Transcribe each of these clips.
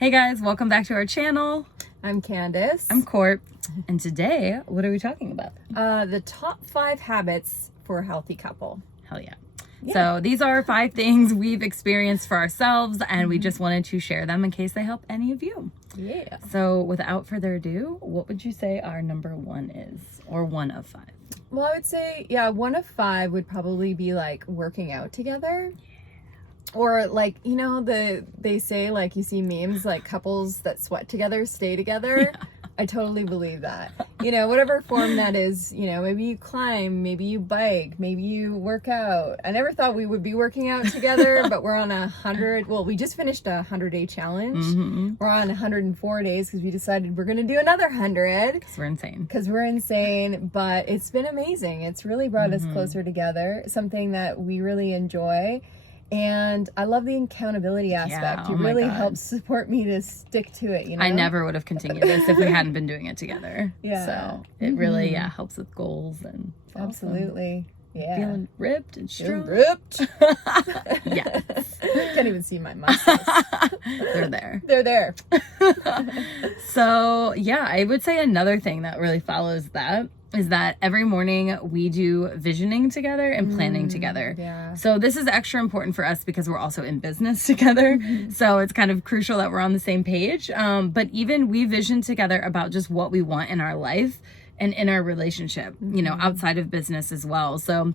Hey guys, welcome back to our channel. I'm Candice. I'm Court. And today, what are we talking about? The top 5 habits for a healthy couple. Hell yeah. So these are 5 things we've experienced for ourselves, and we just wanted to share them in case they help any of you. Yeah. So without further ado, what would you say our number 1 is, or 1 of 5? Well, I would say, 1 of 5 would probably be like working out together. Or like, you know, they say, like, you see memes like couples that sweat together stay together. Yeah. I totally believe that. You know, whatever form that is, you know, maybe you climb, maybe you bike, maybe you work out. I never thought we would be working out together, but we're on we just finished a 100-day challenge. Mm-hmm. We're on 104 days because we decided we're going to do another 100. Because we're insane. But it's been amazing. It's really brought us closer together, something that we really enjoy. And I love the accountability aspect. It really helps support me to stick to it, you know? I never would have continued this if we hadn't been doing it together. Yeah. So it really, helps with goals and absolutely. Awesome. Yeah. Feeling ripped and strong. Ripped. Yes. Can't even see my muscles. They're there. So yeah, I would say another thing that really follows that is that every morning we do visioning together and planning together. Yeah. So this is extra important for us because we're also in business together. So it's kind of crucial that we're on the same page. But even we vision together about just what we want in our life and in our relationship, you know, outside of business as well. So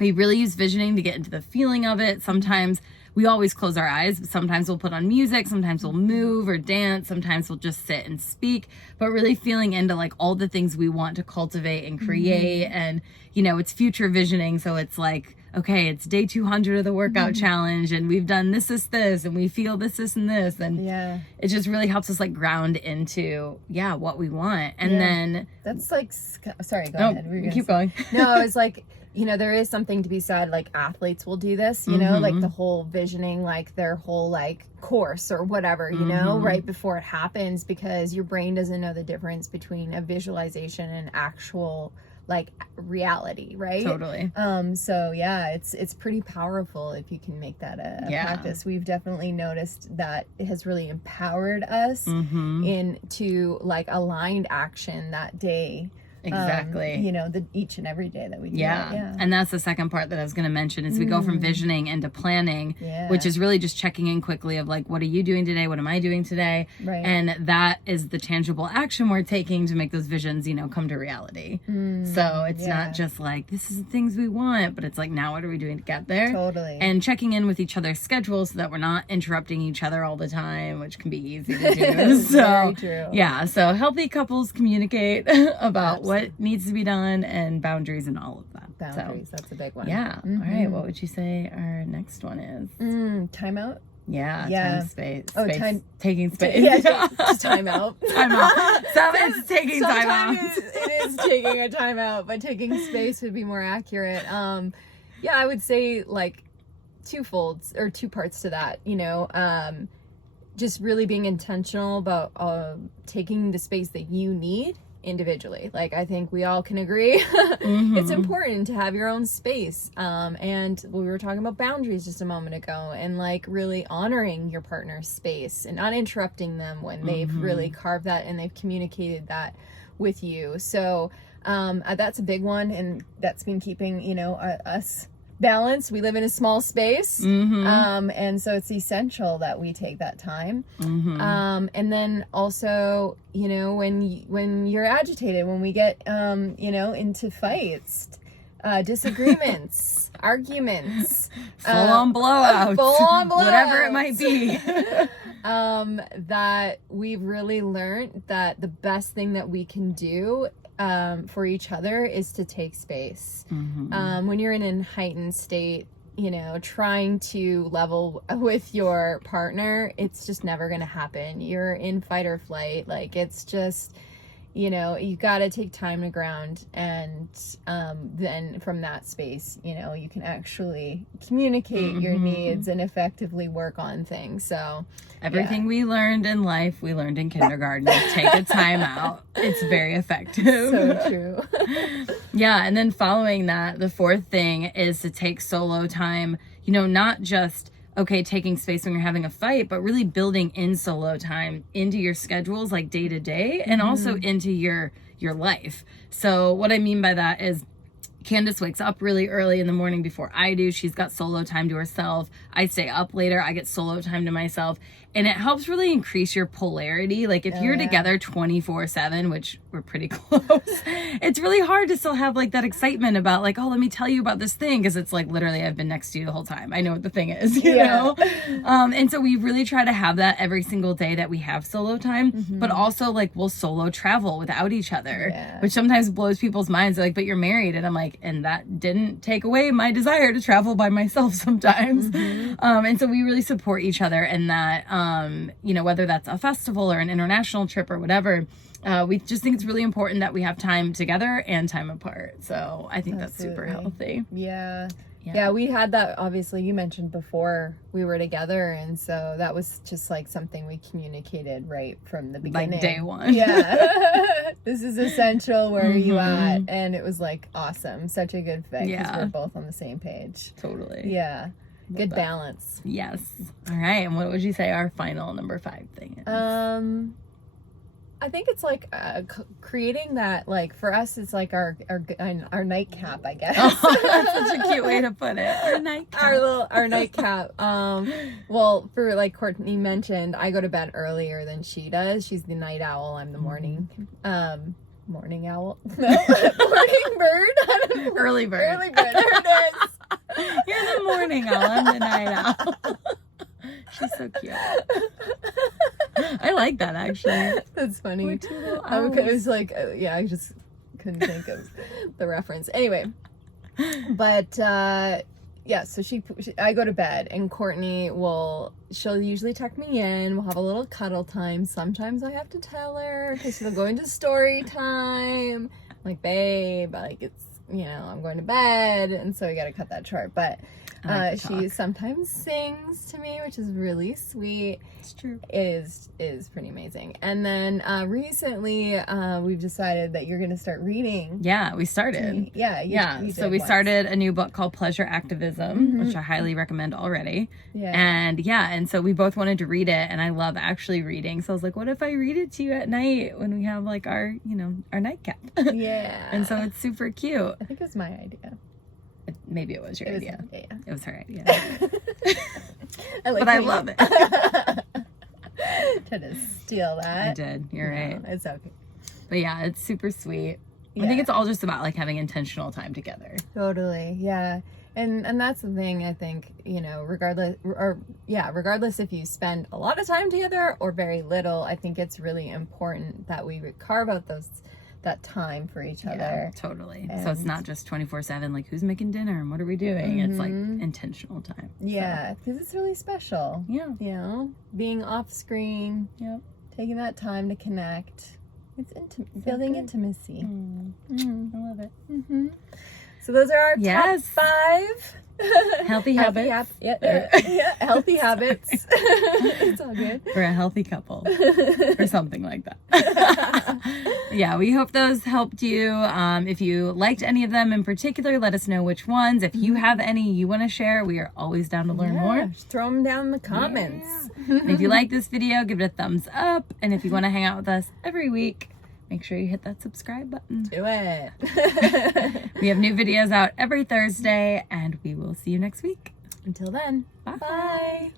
we really use visioning to get into the feeling of it. Sometimes we always close our eyes, but sometimes we'll put on music, sometimes we'll move or dance, sometimes we'll just sit and speak, but really feeling into like all the things we want to cultivate and create. And, you know, it's future visioning. So it's like, okay, it's day 200 of the workout challenge and we've done this, and we feel this, and this. And it just really helps us like ground into, what we want. And then that's like, sorry, go ahead. Keep going. No, it's like, you know, there is something to be said, like athletes will do this, you know, like the whole visioning, like their whole like course or whatever, you know, right before it happens, because your brain doesn't know the difference between a visualization and actual like reality, right? Totally. So yeah, it's pretty powerful if you can make that a practice. We've definitely noticed that it has really empowered us into like aligned action that day. Exactly. You know, each and every day that we do it. Yeah. And that's the second part that I was going to mention is we go from visioning into planning, which is really just checking in quickly of like, what are you doing today? What am I doing today? Right. And that is the tangible action we're taking to make those visions, you know, come to reality. So it's not just like, this is the things we want, but it's like, now what are we doing to get there? Totally. And checking in with each other's schedules so that we're not interrupting each other all the time, which can be easy to do. So, very true. Yeah. So healthy couples communicate about what needs to be done and boundaries and all of that. Boundaries, that's a big one. Yeah. All right. What would you say our next one is? Timeout. Yeah. Time, space. Oh, space. Taking space. Just time out. Time out. So it's taking time out. It is taking a time out, but taking space would be more accurate. I would say like two parts to that, you know, just really being intentional about taking the space that you need individually. Like, I think we all can agree it's important to have your own space. And we were talking about boundaries just a moment ago, and like really honoring your partner's space and not interrupting them when they've really carved that and they've communicated that with you. So that's a big one, and that's been keeping, you know, us balanced. We live in a small space, and so it's essential that we take that time. And then also, you know, when you're agitated, when we get you know, into fights, disagreements, arguments, full-on blowouts, whatever it might be, that we've really learned that the best thing that we can do for each other is to take space. When you're in a heightened state, you know, trying to level with your partner, it's just never going to happen. You're in fight or flight. Like, it's just, you know, you got to take time to ground, and then from that space, you know, you can actually communicate your needs and effectively work on things. So everything we learned in life, we learned in kindergarten. Take a time out. It's very effective. So true. Yeah, and then following that, the fourth thing is to take solo time, you know, not just okay, taking space when you're having a fight, but really building in solo time into your schedules, like day to day, and also into your life. So what I mean by that is Candice wakes up really early in the morning before I do. She's got solo time to herself. I stay up later. I get solo time to myself. And it helps really increase your polarity. Like if you're together 24/7, which we're pretty close, it's really hard to still have like that excitement about like, oh, let me tell you about this thing. Cause it's like literally I've been next to you the whole time. I know what the thing is, you know? And so we really try to have that every single day that we have solo time, but also like we'll solo travel without each other, which sometimes blows people's minds. They're like, but you're married. And I'm like, and that didn't take away my desire to travel by myself sometimes. And so we really support each other in that, you know, whether that's a festival or an international trip or whatever, we just think it's really important that we have time together and time apart. So I think that's super healthy. Yeah, we had that, obviously, you mentioned before we were together, and so that was just like something we communicated right from the beginning. Like day one. This is essential, where are you at? And it was like awesome, such a good fit, because we're both on the same page. Totally. Good balance. Yes. All right, and what would you say our final number 5 thing is? I think it's like creating that, like for us, it's like our nightcap, I guess. Oh, that's such a cute way to put it. Our nightcap. Our nightcap. Well, for like Courtney mentioned, I go to bed earlier than she does. She's the night owl. I'm the morning owl. No, morning bird. Early bird. Early bird. There it is. You're the morning owl. I'm the night owl. She's so cute. I like that, actually. That's funny. We're 2 little owls. It was like, I just couldn't think of the reference. Anyway, but so I go to bed, and Courtney she'll usually tuck me in. We'll have a little cuddle time. Sometimes I have to tell her because she'll go into story time. I'm like, babe, like it's, you know, I'm going to bed, and so we got to cut that short. But she sometimes sings to me, which is really sweet. It's true. It is pretty amazing. And then recently we've decided that you're going to start reading. Yeah, we started. You so we started a new book called Pleasure Activism, which I highly recommend already. And so we both wanted to read it, and I love actually reading. So I was like, what if I read it to you at night when we have like our nightcap? And so it's super cute. I think it was my idea. Maybe it was your idea. It was her idea. I love it. Tried to steal that. I did. You're right. It's okay. But yeah, it's super sweet. I think it's all just about like having intentional time together. Totally. Yeah. And that's the thing, I think, you know, regardless if you spend a lot of time together or very little, I think it's really important that we carve out that time for each other. Totally. So it's not just 24/7, like who's making dinner and what are we doing? It's like intentional time. Because it's really special. You know, being off screen, taking that time to connect. It's building intimacy. I love it. So those are our top 5 healthy habits. Healthy habits. It's all good. We're a healthy couple or something like that. We hope those helped you. If you liked any of them in particular, let us know which ones. If you have any you want to share, we are always down to learn more. Just throw them down in the comments. And if you like this video, give it a thumbs up. And if you want to hang out with us every week, make sure you hit that subscribe button. Do it. We have new videos out every Thursday, and we will see you next week. Until then, bye. Bye.